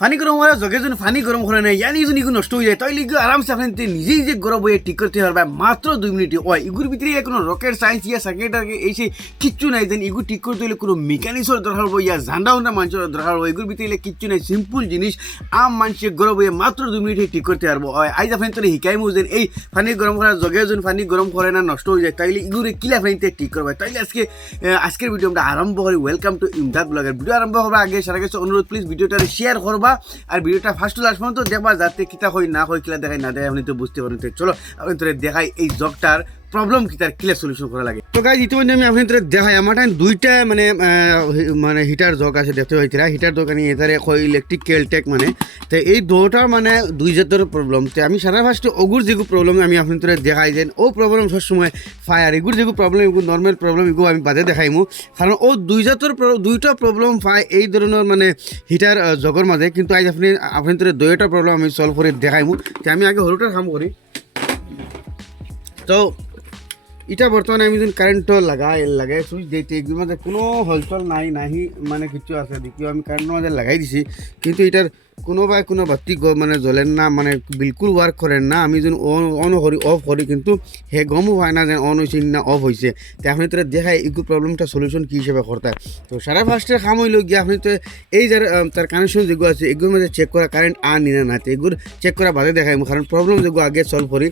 পানি গরম হওয়ার জগে যদি পানি গরম করে নেয় ইয়ানি যদি এগুলো নষ্ট হয়ে যায় তাহলে এগুলো আরামসে আপনি নিজেই যে গরম হয়ে ঠিক করতে পারবে মাত্র 2 মিনিটে হয়। এগুলোর ভিতরে কোনো রকেট সায়েন্স ইয়া সার্কিট এই সেই কিচ্ছু নাই। দেন এগুলো ঠিক করতে হলে কোনো মেকানিক্সের দরকার হবে ইয়া ঝান্ডা উন্ডা মানুষের দরকার হবে। এগুলোর ভিতরে কিচ্ছু নাই, সিম্পল জিনিস আম মানুষের গরম হয়ে মাত্র 2 মিনিটে ঠিক করতে পারবো। আজ আপনি তোর শিকাইমু যে এই পানি গরম করার জগে যদি পানি গরম করে না নষ্ট হয়ে যায় তাইলে এগুলো কিলা আপনি ঠিক করবে। তাইলে আজকের ভিডিও আমরা আরম্ভ করি। ওয়েলকাম টু ইমদাদ ব্লগের ভিডিও আরম্ভ করবো আগে সারা কাছে অনুরোধ প্লিজ ভিডিওটা শেয়ার করবা আর ভিডিওটা ফার্স্ট টু লাস্ট পর্যন্ত দেখবা যাতে কিতা হয় না হয় কিলা দেখাই না দেখাই আপনি তো বুঝতে পারেন। চলো আপনি তোরে দেখাই এই জগটার প্রবলেম কি তার ক্লিয়ার সলিউশন করা লাগে। তো গাইজ ইতিমধ্যে আমি আপনি তোরে দেখাই আমার টাইম দুইটা মানে হিটার জগ আছে দেখতে হয়েছে হিটার দোকানে এটারে ইলেকট্রিক কেলটেক মানে তো এই দুটার মানে দুই জাতের প্রবলেম। তো আমি সারা ফার্স্টে ওগুর যেগুলো প্রবলেম আমি আপনি তোরে দেখাই দেন ও প্রবলেম সবসময় ফায়ার এগুলো যেগুলো প্রবলেম এগুলো নর্মাল প্রবলেম এগুলো আমি বাদে দেখাইমু কারণ ও দুই জাতের দুইটা প্রবলেম পায় এই ধরনের মানে হিটার জগর মাঝে। কিন্তু আজ আপনি তোরে দুইটা প্রবলেম আমি সলভ করে দেখাইমু। তো আমি আগে হরুটার কাম করি। তো এটা বর্তমানে আমি যখন কারেন্টও লাগাই সুইচ দিতে এগুলোর মধ্যে কোনো হলচল নাহি মানে কিছু আছে দেখিও আমি কারেন্টের মধ্যে লাগাই দিছি কিন্তু এটার কোনো বাতি মানে জ্বলেন না মানে বিলকুল ওয়ার্ক করেন না। আমি যখন অন করি অফ করি কিন্তু হে গমও হয় না যে অন হয়েছে না অফ হয়েছে। তো আপনি তো দেখাই এগুলো প্রবলেমটা সলিউশন কী হিসেবে করতে। তো সারা ফার্স্টের কাম হইল গিয়ে আপনি তো এই যে তার কানেকশন যেগুলো আছে এগুলোর মধ্যে চেক করা কারেন্ট নিনা না তো এগুলো চেক করা বাদে দেখাইমু কারণ প্রবলেম যেগুলো আগে সলভ করি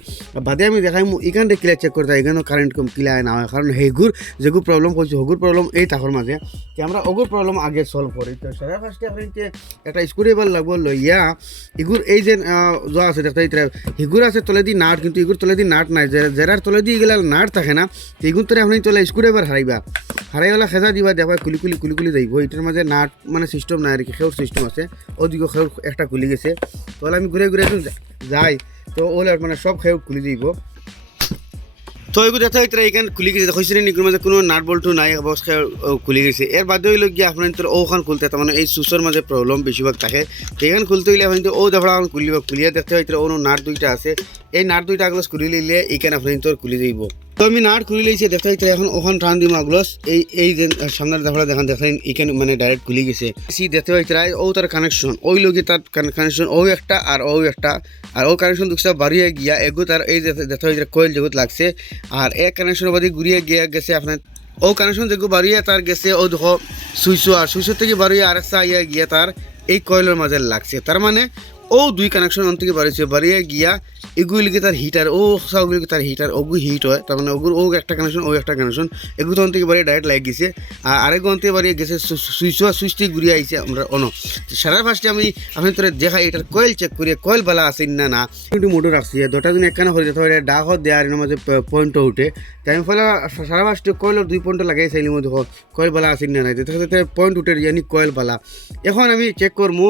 বাদে আমি দেখাইমু এখানটা ক্লিয়ার চেক করতে এখানেও কারেন্ট কম ক্লিয়ার না হয় কারণ হেগুর যেগুলো প্রবলেম করছে হগুর প্রবলেম এই তাকর মাঝে যে আমরা ওগুর প্রবলেম আগে সলভ করি। তো সারা ফার্স্টে আপনি একটা স্ক্রুড্রাইভার লাগবো লইয়া এগুর এই যে যা আছে দেখতে হিগুর আছে তলে দিয়ে নাট কিন্তু এগুর তলে দিয়ে নাট নাই জেরার তলে দিয়ে গেলে নাট থাকে না। তো এগুর তলে আপনি চলে স্ক্রুড্রাইভার হারাইবেলা খেজা দিবা দেখবা কুলি যাইব। এটার মাঝে নাট মানে সিস্টেম নাই আর কি খেউর সিস্টেম আছে ওদিকে খেউর একটা খুলি গেছে তাহলে আমি ঘুরে যাই তো ওলে মানে সব খেউর খুলি যাইব। তো এগুলো দেখা এখানে খুলি গেছে দেখছি নিগুর মাঝে কোনো নাট বল্টু নাই বস খুলি গেছে। এর বাদে হইল গিয়ে আপনার তোর ওখান খুলতে তার মানে এই সুসের মাঝে প্রবলেম বেশিরভাগ থাকে। তো এখানে খুলতে হইলে আপনি ও দেখা খুলিয়া দেখতে হয় ও নাট দুইটা আছে এই নাট দুইটা আগলস খুলি লইলে এইখানে আপনি তোর খুলি যাইব। তো আমি নাট খুলি লইছি দেখতে হইতে এখন ওখান টান দিম আগলস এই যে সামনের দেখা দেখেন এখানে মানে ডাইরেক্ট খুলি গেছে দেখতে হইতে ও তার কানেকশন ওই লোকে তার কানেকশন ও একটা আর ও কানেকশন দুটা বাড়িয়ে গিয়া এগো তার এই দেখতে হইতে কোয়েল জগৎ লাগছে আর এক কানেকশনের বাদে ঘুরিয়ে গিয়া গেছে আপনার ও কানেকশন যেগুলো বাড়িয়ে তার গেছে ও দেখো সুইচের থেকে বাড়িয়ে আরেকটা ইয়া গিয়া তার এই কয়েলের মাঝে লাগছে। তার মানে ও দুই কানেকশন থেকে বাড়িয়ে গিয়া এগুলিকে তার হিটার ও সবগুলিকে তার হিটার ওগু হিট হয় তার মানে ওগুলো ও একটা কানেকশন এগুলো তখন থেকে বাড়িয়ে ডাইরেক্ট লাগিয়ে গেছে আর আরেক থেকে বাড়িয়ে গেছে সুইচ থেকে ঘুরিয়ে আইছে আমরা সারা ফার্স্টে আমি আপনি তোর দেখাই এটার কয়েল চেক করি কয়েল বালা আছে না কিন্তু মোটর রাখছি দুটা দিন একখানে হয়ে যেতে হয় ডাক দেওয়ার মাঝে পয়েন্টও উঠে তাই আমি ফলে সারা ফার্স্টে কয়েলের 2 পয়েন্ট লাগাই চাইলি মধ্যে কয়েল বালা আছে না নাই পয়েন্ট উঠে জানি কয়েল বালা। এখন আমি চেক করবো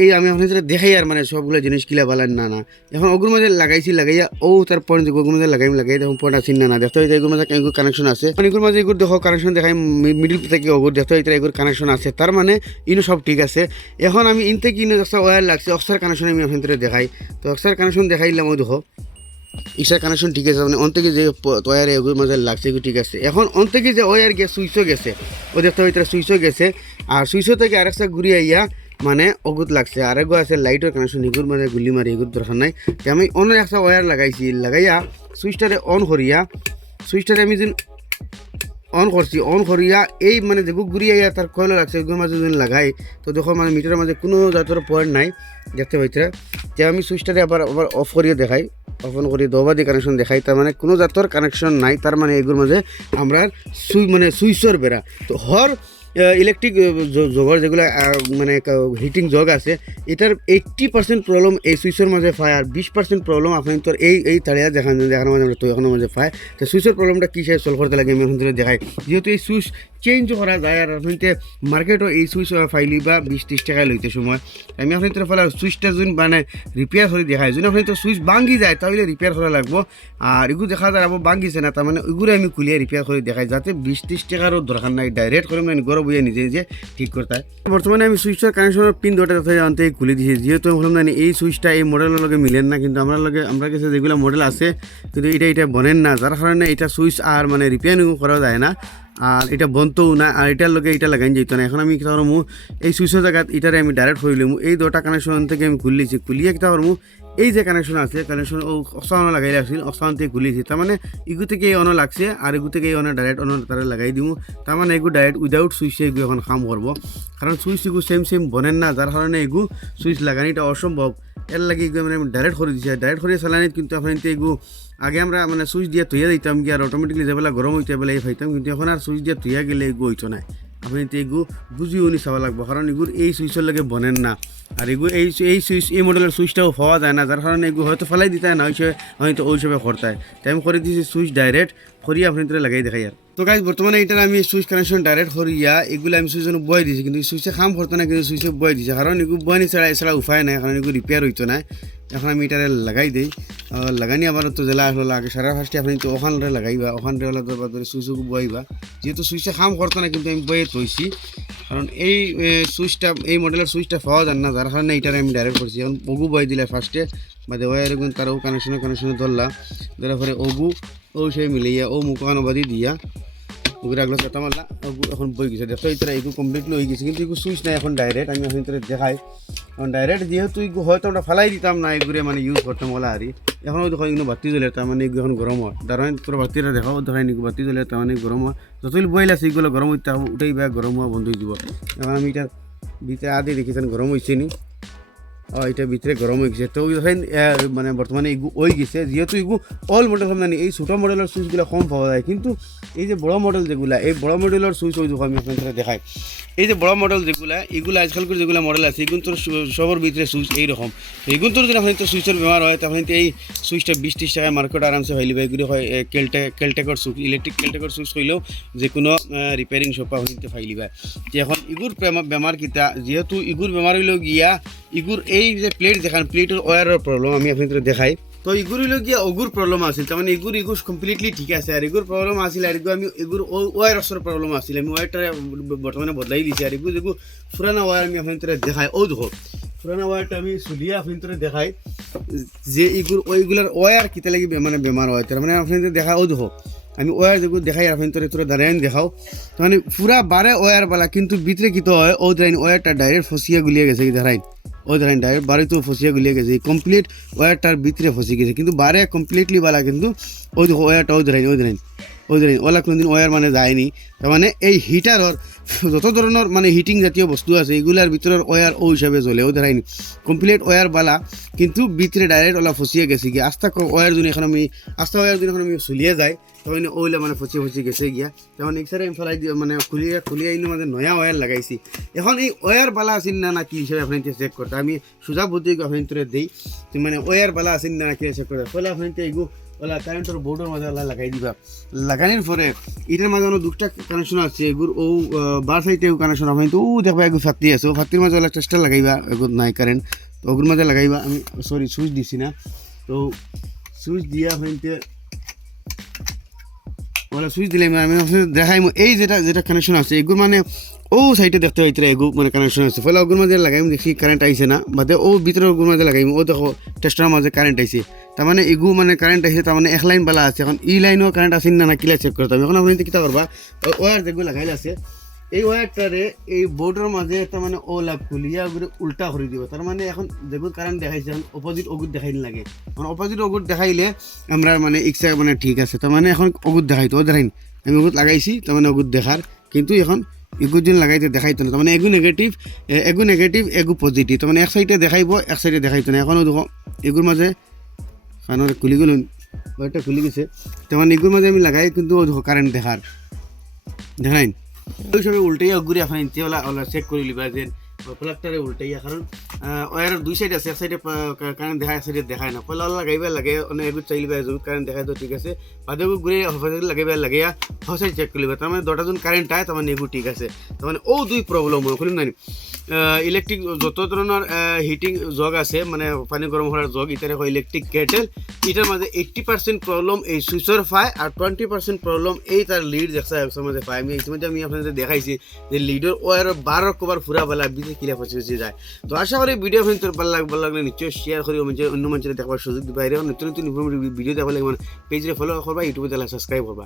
এই আমি আপনার দেখাই আর মানে সবগুলো জিনিস কিলা বালান না এখন ওগুলোর মধ্যে লাগাইয়া ও তার পয়েন্ট ওগুলোর মধ্যে লাগাই তখন পয়েন্ট আসি না দেখতে হইতে এগুলোর মাঝে এগুলো কানেকশন আছে এগুলোর মাঝে এগুলো দেখো কানেকশন দেখাই মিডিল থেকে ওগুলো দেখতে হইতে এগুলোর কানেকশন আছে তার মানে ইনো সব ঠিক আছে। এখন আমি ইন থেকে ইনো একটা ওয়্যার লাগছে অক্সার কানেকশন আমি আপনাদের দেখাই। তো অক্সার কানেকশন দেখাইলাম ওই দেখো ইসার কানেকশন ঠিক আছে মানে অন থেকে যে ওয়্যার এগুলোর মাঝে লাগছে এগুলো ঠিক আছে। এখন অন থেকে যে ওয়্যার গিয়ে সুইচও গেছে ও দেখতে হইতে সুইচও গেছে আর সুইচও থেকে আরেকটা ঘুরিয়ে আইয়া মানে অগুত লাগছে আরেকগো আছে লাইটের কানেকশন এগুলোর মানে গুলি মারি এগুলোর দরকার নাই। তো আমি অন্য একটা ওয়্যার লাগাইয়া সুইচটারে অন আমি যেন অন করিয়া এই মানে যেগুলো ঘুরিয়ে তার কয়েল লাগছে এগুলোর মাঝে যদি লাগাই তো দেখো মানে মিটারের মাঝে কোনো জাতের পয়েন্ট নাই দেখতে পাইতে। যে আমি সুইচটারে আবার অফ করিয়ে দেখাই অফন করি দোবাদি কানেকশন দেখাই তার মানে কোনো জাতের কানেকশন নাই তার মানে এগুলোর মাঝে আমরা সুইচের বেড়া তো হর ইলেকট্রিক জগর যেগুলো মানে হিটিং জগ আছে এটার 80% প্রবলেম এই সুইচের মাঝে পায় আর 20% প্রবলেম আপনি তোর এই তাড়িয়া দেখানোর মাঝে আমরা তৈরি মাঝে পায়। তো সুইচের প্রবলেমটা কী সে সলভ করতে লাগে আমি এখন দেখাই যেহেতু এই সুইচ চেঞ্জ করা যায় আর আপনি মার্কেটও এই সুইচ ফাইলি বা 20-30 টাকায় লইতে সময় আমি আপনি তোর ফলে সুইচটা যদি মানে রিপেয়ার করে দেখাই যদি আপনি তো সুইচ ভাঙ্গি যায় তাহলে রিপেয়ার করা লাগবো আর এগুলো দেখা যায় আবার ভাঙ্গিছে না তার মানে ওইগুলো আমি খুলিয়ে রিপেয়ার করে দেখাই যাতে 20-30 টাকারও দরকার নাই ডাইরেক্ট করে মানে গরম হয়ে নিজে ঠিক করতে হয়। বর্তমানে আমি সুইচটার কানেকশনের পিন দুটো আনতে খুলে দিয়েছি যেহেতু আমি বললাম না এই সুইচটা এই মডেলের লগে মিলেন না কিন্তু আমরা কাছে যেগুলো মডেল আছে কিন্তু এটা বনেন না যার কারণে এটা সুইচ আর মানে রিপেয়ারিং করা যায় না। আর এটা বনতও না আর এটার লগে এটা লাগাই যেত না। এখন আমি কী করবো এই সুইচের জায়গাত এটারে আমি ডাইরেক্ট হইলাম এই দুটা কানেকশন থেকে আমি খুললিছি, খুলিয়ে কী করবো এই যে কানেকশন আছে কানেকশন ও অসানো লাগাই রাখছিল অসান থেকে খুলিয়েছি, তার মানে ইগু থেকে এই অন লাগছে আর এগু থেকে এই অন ডাইরেক্ট অন তারা লাগাই দিব। তার মানে এগু ডাইরেক্ট উইদাউট সুইচে এগু এখন কাম করবো, কারণ সুইচ এগু সেম বনেন না, যার কারণে এগু সুইচ লাগানিটা অসম্ভব। এর লাগে এগু মানে আমি ডাইরেক্ট করে দিচ্ছি, ডাইরেক্ট করে চালানি কিন্তু আপনার এগু আগে আমরা মানে সুইচ দিয়ে থইয়া দিতাম কি আর অটোমেটিকলি যেবেলা গরম হইতে বেলা এই পাইতাম, কিন্তু এখন আর সুইচ দিয়ে থইয়া গেলে এগু হইতো না। আপনি এগু বুঝিও নি চাওয়া লাগবো, কারণ এগুর এই সুইচের লাগে বনেন না আর এগু এই সুইচ এই মডেলের সুইচটাও পাওয়া যায় না, যার কারণে এগু হয়তো ফেলাই দিতে হয় না হয়তো ওই হিসাবে করতায়। তাই আমি করে দিয়েছি সুইচ ডাইরেক্ট করিয়া আপনি লাগাই দেখাই আর। তো গাইজ বর্তমানে এটার আমি সুইচ কানেকশন ডাইরেক্ট করিয়া এগুলো আমি সুইচ বয় দিয়েছি, কিন্তু সুইচে কাম করতো না, কিন্তু সুইচে বয় দিয়েছে, কারণ এগুলো বয়নি ছাড়া এছাড়া উপায় নাই, কারণ এগুলো রিপেয়ার হইতো না। এখন আমি এটারে লাগাই দিই, লাগানি আবার তো জেলা আসলো লাগে সারা ফার্স্টে আপনি তো ওখানরে লাগাইবা, ওখানরে হলে ধরে সুইচও বইবা, যেহেতু সুইচে কাম করতো না কিন্তু আমি বয়ে তৈছি, কারণ এই সুইচটা এই মডেলের সুইচটা পাওয়া যায় না, যার কারণে এটারে আমি ডাইরেক্ট করছি। এখন ওগু বয় দিলে ফার্স্টে বাদে ওয়ার তারও কানেকশনে ধরলা, ধরার পরে ওগু ও সেই মিলাইয়া ও মুখানো বাদি দিয়া ওগুলো আগলো কথা মারলা এখন বই গেছে। দেখো এই এগু কমপ্লিটলি হয়ে গেছে, কিন্তু এগু সুইচ নাই এখন ডাইরেক্ট আমি এখন দেখাই। এখন ডাইরেক্ট যেহেতু এগু হয়তো আমরা ফালাই দিতাম না, এগুলো মানে ইউজ করতাম ওলা আরি। এখন দেখো এগুলো বাতি জ্বলে, তার মানে এগুলো এখন গরম হয়, দাঁড়াই তোর বাতিটা দেখাও দেখাই নিগু বাতি জ্বলে, তার মানে গরম হয়, যতই বইল আছে এগুলো গরম হইতে উঠেই বা গরম হওয়া বন্ধ হয়ে যাব। এখন আমি এটা ভিতরে আদি দেখেছেন গরম হয়েছে নি, এটা ভিতরে গরম হয়ে গেছে। তো মানে বর্তমানে এগু ওই গেছে, যেহেতু এগু অল মডেল কম জানি এই ছোটো মডেলের সুইচগুলো কম পাওয়া যায়, কিন্তু এই যে বড় মডেল যেগুলো এই বড় মডেলের সুইচ ওই দেখো আমি আপনাদের দেখাই। এই যে বড় মডেল যেগুলো এগুলো আজকালকার যেগুলো মডেল আছে এগুলো তোর সবার ভিতরে সুইচ এইরকম, এগুলো তোর যদি আপনার তো সুইচের ব্যবহার হয় তখন এই সুইচটা 20-30 টাকায় মার্কেট আরামসে হইলিবা। এগুলো হয় ক্যালটেকের সুইচ, ইলেকট্রিক ক্যালটেকের সুইচ হইলেও যে কোনো রিপেয়ারিং শপা হইতে ফাইলিবা। যে এখন ইগুর বেমার কিতা, যেহেতু ইগুর বেমার হইলেও গিয়া ইগুর এই যে প্লেট দেখান প্লেটের ওয়ারের প্রবলেম আমি আপনাদের দেখাই। তো এগুর হইল গিয়া ওগুর প্রবলেম আছিল, তার মানে এগুর কমপ্লিটলি ঠিক আছে, আর এগুর প্রবলেম আছিল আর আমি এগুর ওয়ারসের প্রবলেম আছিল, আমি ওয়ারটা বর্তমানে বদলাই দিছি। আর এগুলো যেগুলো পুরানা ওয়ার আমি আপনাদের দেখাই, ও দেখো পুরানা ওয়ারটা আমি চলিয়ে আপনাদের দেখাই যে এগুর ওইগুলার ওয়ার কিতা লাগি মানে বেমার হয়, তার মানে আপনাদের দেখাই। ও দেখো আমি ওয়ার যেগুলো দেখাই আপনাদের তোরা দাঁড়াই দেখাও, মানে পুরা বারে ওয়ার বালা, কিন্তু ভিতরে কিতো হয় ও ধরেন ওয়ারটা ডাইরেক্ট ফসিয়া গুলিয়ে গেছে, দেখাই ও ধরেন ডাইরেক্ট বাড়িতেও ফসিয়া গুলিয়ে গেছে, কমপ্লিট ওয়ারটার ভিতরে ফসি গেছে, কিন্তু বারে কমপ্লিটলি বালা, কিন্তু ওই দেখো ওয়ারটা ওই ধরেন ওলা কোনোদিন ওয়ার মানে যায়নি। তার মানে এই হিটারর যত ধরনের মানে হিটিং জাতীয় বস্তু আছে এগুলার ভিতরের ওয়ার ও হিসাবে চলে, ও ধরাইনি কমপ্লিট ওয়ার বালা, কিন্তু ভিতরে ডাইরেক্ট ওলা ফসিয়ে গেছে গিয়া। আস্তা ওয়ার যদি এখন আমি চলিয়ে যায় তখন ওইলা মানে ফসি গেছে গিয়া, তখন এক্সারে আমি ফেলাই দিয়ে মানে খুলিয়ে আইনি মানে নয়া ওয়ার লাগাইছি। এখন এই ওয়ার বালা আসেন না কি হিসাবে আপনি চেক করতে, আমি সোজা বুদ্ধি আপনি দিই মানে ওয়ার বালা আসেন না কি চেক করতে, ফলে আপনি এগু ওলা কারেন্টের বোর্ডের মাঝে ওলা লাগাই দিবা। লাগানোর পরে এটার মাঝে অনেক দুটা কানেকশন আছে, এগুর ও বার সাইডে কানেকশন আপনি তো দেখবা এগু ফাতি আছে, ও ফাতির মাঝে ওলা টেস্টার লাগাইবা, এগুর নাই কারেন্ট তো ওগুর মাঝে লাগাইবা। আমি সরি সুইচ দিছি না, তো সুইচ দিয়ে আপনি ওলা সুইচ দিলে আমি দেখাই এই যেটা কানেকশন আছে এগুলো মানে ও সাইডে দেখতে হইতে এগু মানে কানেকশন আছে, ফলে ওগুর মাঝে লাগাইম দেখি কারেন্ট আইছে না, বাদে ও ভিতরে ওগুর মাঝে লাগাইম ও দেখো টেস্টার মাঝে কারেন্ট আইছে, তার মানে এগু মানে কারেন্ট আইছে, তার মানে এক লাইন বালা আছে। এখন ই লাইনও কারেন্ট আসেন না কিলা চেক করতে হবে। এখন আপনি কিতা করবা ওয়ার যেগুলো লাগাইলে আছে এই ওয়ারটারে এই বোর্ডের মাঝে তার মানে ওলা খুলিয়া ওগুলো উল্টা করে দিব, তার মানে এখন যেগুলো কারেন্ট দেখাইছে এখন অপোজিট ওগুর দেখাইলে লাগে, এখন অপোজিট ওগুর দেখাইলে আমরা মানে ইচ্ছা মানে ঠিক আছে, তার মানে এখন ওগুর দেখাইতো দেখাইন আমি ওগুর লাগাইছি, তার মানে ওগুর দেখার, কিন্তু এখন এগুর দিন লাগাইতে দেখাইতো না, তার মানে এগু নেগেটিভ এগু পজিটিভ, তার মানে এক সাইডে দেখাইব এক সাইডে দেখাইতো না। এখনও দেখো এগুর মাঝে কারণ খুলি গেল ওইটা খুলি গেছে, তার মানে এগুর মাঝে আমি লাগাই কিন্তু ও দেখো কারেন্ট দেখাইন ওই সবাই উল্টাইয়া ঘুরে এখন ওলা চেক করে লিবা যে প্লাগটারে উল্টাইয়া, কারণ ওয়ারের দুই সাইড আছে, এক সাইডে কারেন্ট দেখায় এক সাইডে দেখায় না, পয়লা লাগাইবা লাগে অনেক এগুলো চাইলিবা যদি কারেন্ট দেখায় তো ঠিক আছে, বাদে ঘুরে লাগাইবা লাগাইয়া হসাই চেক করলিবা, তার মানে দটা জন কারেন্ট আয় তার মানে এগুলো ঠিক আছে। তার মানে ও দুই প্রবলেম হয় খুলিম নাই ইলেকট্রিক যত ধরনের হিটিং জগ আছে মানে পানি গরম করার জগ ইতারে হয় ইলেকট্রিক কেটেল, এটার মাঝে 80% প্রবলেম এই সুইচের পায় আর 20% প্রবলেম এই তার লিড দেখছে মাঝে পায়। আমি ইতিমধ্যে আমি আপনাদের দেখাইছি যে লিডের ওয়ার 12 কবার ফুরা বেলা বিধে কিলা ফসে যায়। তো আশা করি ভিডিও আপনাদের ভালো লাগলে নিশ্চয়ই শেয়ার করি, অন্য মানুষের দেখবার সুযোগ দিবা, নতুন ইনফরমেটিভ ভিডিও দেখা লাগবে পেজে ফলো করবা, ইউটিউবে সাবস্ক্রাইব করবা।